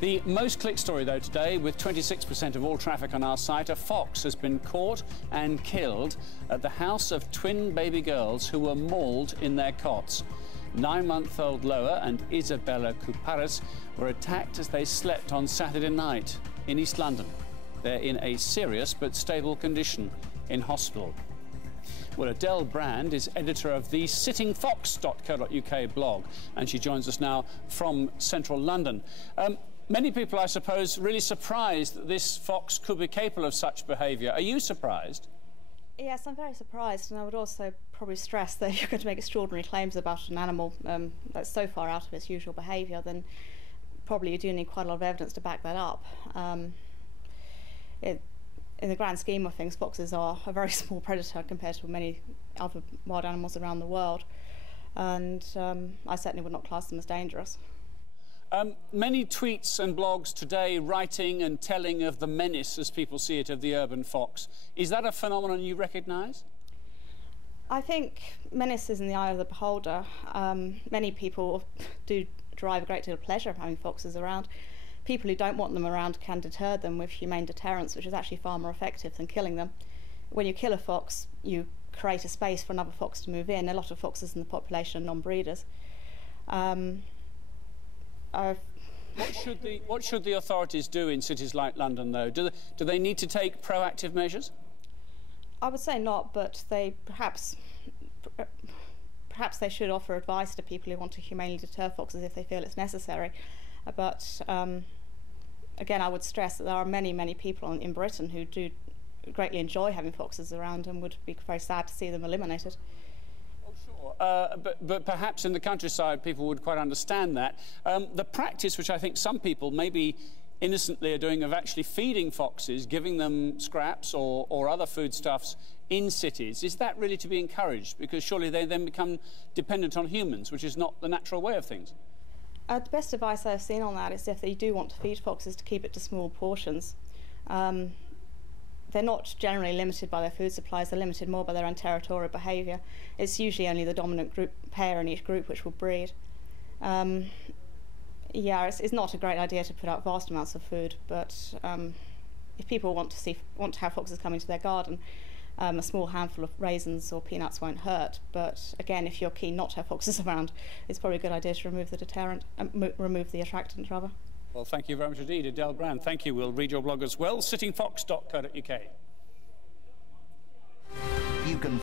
The most clicked story, though, today, with 26% of all traffic on our site, a fox has been caught and killed at the house of twin baby girls who were mauled in their cots. 9-month-old Loa and Isabella Couparis were attacked as they slept on Saturday night in East London. They're in a serious but stable condition in hospital. Well, Adele Brand is editor of the sittingfox.co.uk blog, and she joins us now from central London. Many people, I suppose, really surprised that this fox could be capable of such behaviour. Are you surprised? Yes, I'm very surprised, and I would also probably stress that you're going to make extraordinary claims about an animal that's so far out of its usual behaviour, then probably you do need quite a lot of evidence to back that up. In the grand scheme of things, foxes are a very small predator compared to many other wild animals around the world, and I certainly would not class them as dangerous. Many tweets and blogs today writing and telling of the menace, as people see it, of the urban fox. Is that a phenomenon you recognise? I think menace is in the eye of the beholder. Many people do derive a great deal of pleasure of having foxes around. People who don't want them around can deter them with humane deterrence, which is actually far more effective than killing them. When you kill a fox, you create a space for another fox to move in. A lot of foxes in the population are non-breeders. What should the authorities do in cities like London, though? Do they need to take proactive measures? I would say not, but they perhaps they should offer advice to people who want to humanely deter foxes if they feel it's necessary. But again, I would stress that there are many people in Britain who do greatly enjoy having foxes around and would be very sad to see them eliminated. Oh, sure. But perhaps in the countryside people would quite understand that. The practice, which I think some people maybe innocently are doing, of actually feeding foxes, giving them scraps or other foodstuffs in cities, is that really to be encouraged? Because surely they then become dependent on humans, which is not the natural way of things. The best advice I've seen on that is if they do want to feed foxes, to keep it to small portions. They're not generally limited by their food supplies, they're limited more by their own territorial behaviour. It's usually only the dominant pair in each group which will breed. Yeah, it's not a great idea to put out vast amounts of food, but if people want to have foxes come into their garden, a small handful of raisins or peanuts won't hurt. But again, if you're keen not to have foxes around, it's probably a good idea to remove the deterrent, remove the attractant, rather. Well, thank you very much indeed, Adele Brand. Thank you. We'll read your blog as well, sittingfox.co.uk. You can